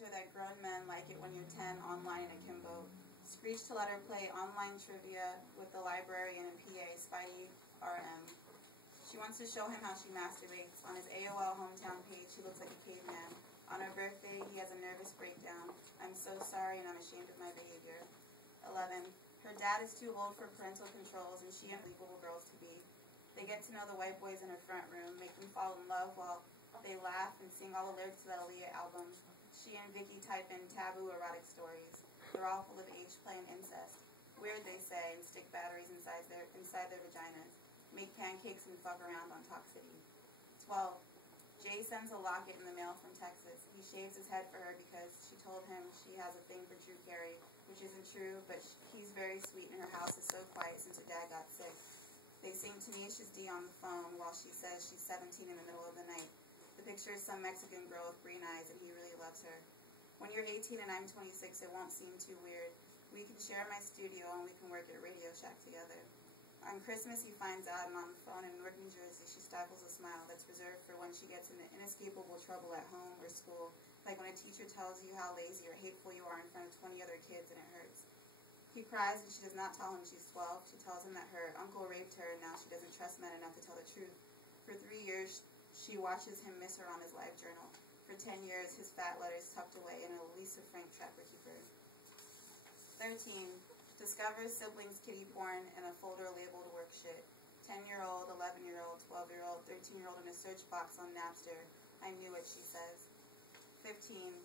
her that grown men like it when you're 10 online in akimbo. Screech to let her play online trivia with the librarian and PA, Spidey RM. She wants to show him how she masturbates. On his AOL hometown page, he looks like a caveman. On her birthday, he has a nervous breakdown. I'm so sorry and I'm ashamed of my behavior. 11. Her dad is too old for parental controls and she and unbelievable girls to be. They get to know the white boys in her front room, make them fall in love while they laugh and sing all the lyrics to that Aaliyah album. She and Vicky type in taboo erotic stories. They're all full of age play and incest. Weird, they say, and stick batteries inside their vaginas. Make pancakes and fuck around on Toxicity. 12. Jay sends a locket in the mail from Texas. He shaves his head for her because she told him she has a thing for Drew Carey, which isn't true, but he's very sweet and her house is so quiet since her dad got sick. They sing Tenacious D on the phone while she says she's 17 in the middle of the night. The picture is some Mexican girl with green eyes and he really loves her. When you're 18 and I'm 26, it won't seem too weird. We can share my studio and we can work at Radio Shack together. On Christmas, he finds out, and on the phone in Newark, New Jersey, she stifles a smile that's reserved for when she gets into inescapable trouble at home or school, like when a teacher tells you how lazy or hateful you are in front of 20 other kids and it hurts. He cries and she does not tell him she's 12. She tells him that her uncle raped her and now she doesn't trust men enough to tell the truth. For 3 years, she watches him miss her on his life journal. For 10 years, his fat letters tucked away in a Lisa Frank trapper keeper. 13. Discovers siblings kitty porn in a folder labeled work shit. 10-year-old, 11-year-old, 12-year-old, 13-year-old in a search box on Napster. I knew it, she says. 15.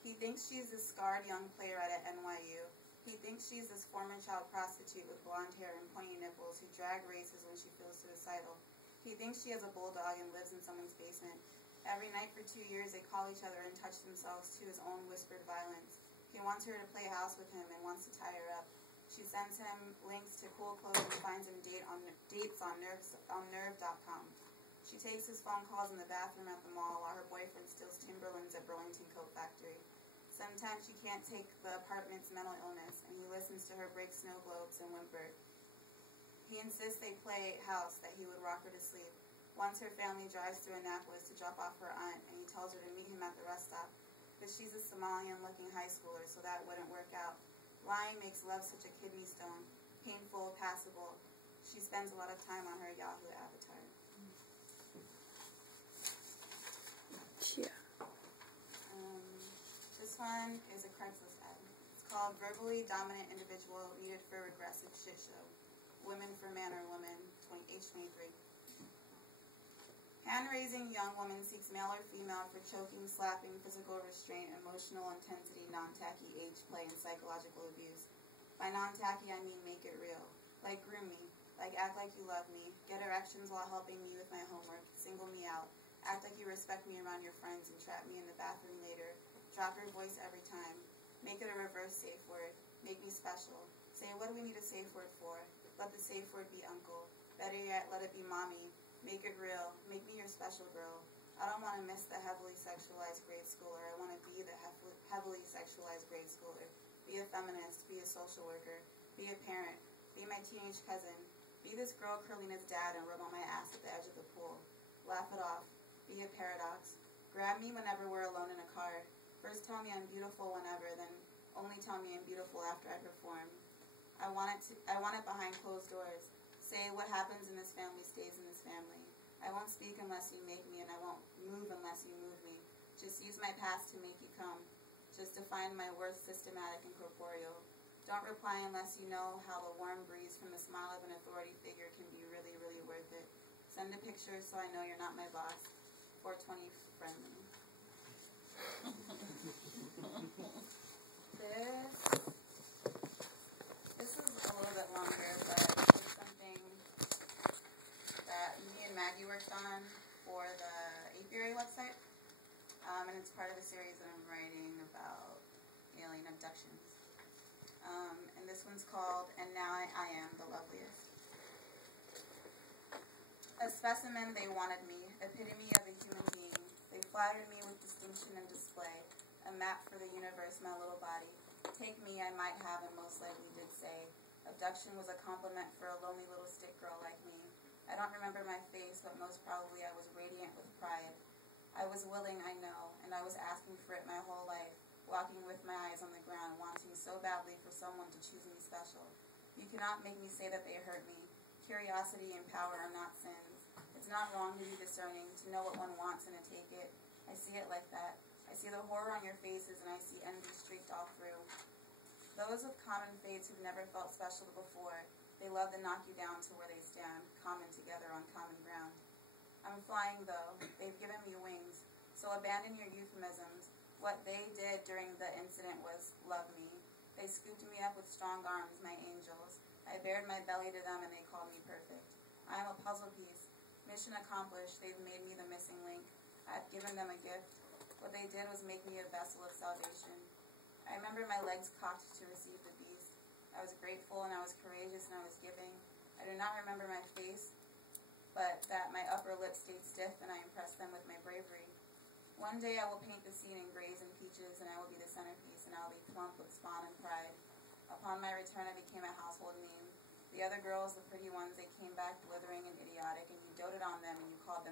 He thinks she's this scarred young playwright at NYU. He thinks she's this former child prostitute with blonde hair and pointy nipples who drag races when she feels suicidal. He thinks she has a bulldog and lives in someone's basement. Every night for 2 years, they call each other and touch themselves to his own whispered violence. He wants her to play house with him and wants to tie her up. She sends him links to cool clothes and finds him dates on Nerve.com. She takes his phone calls in the bathroom at the mall while her boyfriend steals Timberlands at Burlington Coat Factory. Sometimes she can't take the apartment's mental illness, and he listens to her break snow globes and whimper. He insists they play house, that he would rock her to sleep. Once her family drives through Annapolis to drop off her aunt, and he tells her to meet him at the rest stop. But she's a Somalian-looking high schooler, so that wouldn't work out. Lying makes love such a kidney stone. Painful, passable. She spends a lot of time on her Yahoo avatar. Yeah. This one is a Craigslist ad. It's called Verbally Dominant Individual Needed for Regressive Shit Show. Women for Man or Woman, age 23. Hand-raising young woman seeks male or female for choking, slapping, physical restraint, emotional intensity, non-tacky age play, and psychological abuse. By non-tacky, I mean make it real. Like groom me. Like act like you love me. Get erections while helping me with my homework. Single me out. Act like you respect me around your friends and trap me in the bathroom later. Drop your voice every time. Make it a reverse safe word. Make me special. Say, what do we need a safe word for? Let the safe word be uncle. Better yet, let it be mommy. Make it real. Make me your special girl. I don't want to miss the heavily sexualized grade schooler. I want to be the heavily sexualized grade schooler. Be a feminist. Be a social worker. Be a parent. Be my teenage cousin. Be this girl Carlina's dad and rub on my ass at the edge of the pool. Laugh it off. Be a paradox. Grab me whenever we're alone in a car. First tell me I'm beautiful whenever, then only tell me I'm beautiful after I perform. I want it behind closed doors. Say what happens in this family stays in this family. I won't speak unless you make me, and I won't move unless you move me. Just use my past to make you come. Just define my worth systematic and corporeal. Don't reply unless you know how the warm breeze from the smile of an authority figure can be really, really worth it. Send a picture so I know you're not my boss. 420 friendly. This is a little bit longer, but it's something that me and Maggie worked on for the Apiary website, and it's part of the series that I'm writing about alien abductions. And this one's called "And Now I Am the Loveliest." A specimen, they wanted me, epitome of a human being. They flattered me with distinction and display, a map for the universe, my little body. Take me, I might have, and most likely did say. Abduction was a compliment for a lonely little stick girl like me. I don't remember my face, but most probably I was radiant with pride. I was willing, I know, and I was asking for it my whole life. walking with my eyes on the ground, wanting so badly for someone to choose me special. You cannot make me say that they hurt me. Curiosity and power are not sins. It's not wrong to be discerning, to know what one wants and to take it. I see it like that. I see the horror on your faces, and I see envy streaked all through. Those with common fates who've never felt special before, they love to knock you down to where they stand, common together on common ground. I'm flying, though. They've given me wings. So abandon your euphemisms. What they did during the incident was love me. They scooped me up with strong arms, my angels. I bared my belly to them, and they called me perfect. I am a puzzle piece. Mission accomplished. They've made me the missing link. I've given them a gift. What they did was make me a vessel of salvation. I remember my legs cocked to receive the beast. I was grateful, and I was courageous, and I was giving. I do not remember my face, but that my upper lip stayed stiff, and I impressed them with my bravery. One day I will paint the scene in grays and peaches, and I will be the centerpiece, and I will be plump with spawn and pride. Upon my return, I became a household name. The other girls, the pretty ones, they came back blithering and idiotic, and you doted on them, and you called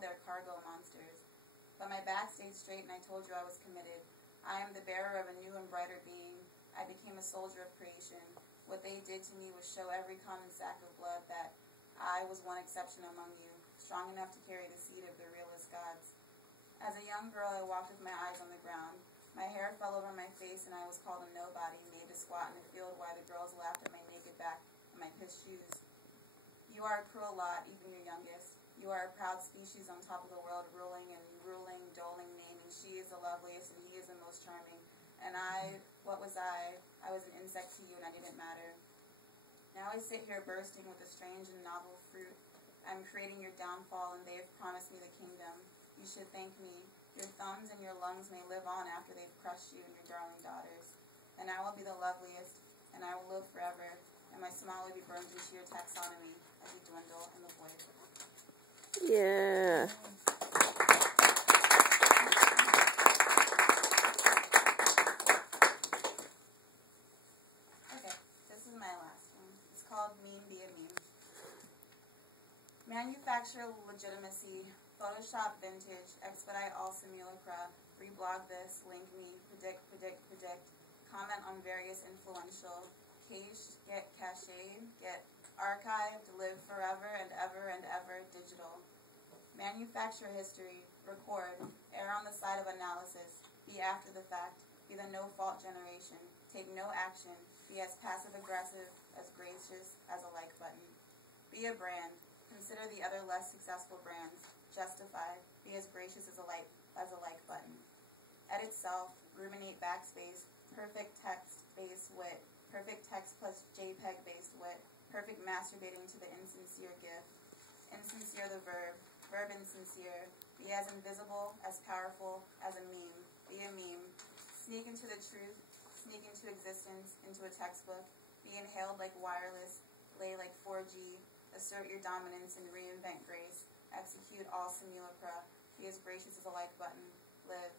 their cargo monsters. But my back stayed straight, and I told you I was committed. I am the bearer of a new and brighter being. I became a soldier of creation. What they did to me was show every common sack of blood that I was one exception among you, strong enough to carry the seed of the realest gods. As a young girl, I walked with my eyes on the ground. My hair fell over my face, and I was called a nobody, made to squat in a field while the girls laughed at my naked back and my pissed shoes. You are a cruel lot, even your youngest. You are a proud species on top of the world, ruling, doling, naming. She is the loveliest, and he is the most charming. And what was I? I was an insect to you, and I didn't matter. Now I sit here bursting with a strange and novel fruit. I'm creating your downfall, and they have promised me the kingdom. You should thank me. Your thumbs and your lungs may live on after they've crushed you and your darling daughters. And I will be the loveliest, and I will live forever, and my smile will be burned into your taxonomy as you dwindle in the void. Yeah. Okay, this is my last one. It's called Meme Be a Meme. Manufacture legitimacy. Photoshop vintage, expedite all simulacra, reblog this, link me, predict, comment on various influential, cache, get cached, get archived, live forever and ever digital. Manufacture history, record, err on the side of analysis, be after the fact, be the no-fault generation, take no action, be as passive-aggressive, as gracious as a like button. Be a brand, consider the other less successful brands. Justify, be as gracious as a like button. Edit self, ruminate backspace, perfect text-based wit, perfect text plus JPEG-based wit, perfect masturbating to the insincere gift. Insincere the verb insincere, be as invisible, as powerful as a meme, be a meme. Sneak into the truth, sneak into existence, into a textbook, be inhaled like wireless, lay like 4G, assert your dominance and reinvent grace. Execute all simulacra. Be as gracious as a like button. Live.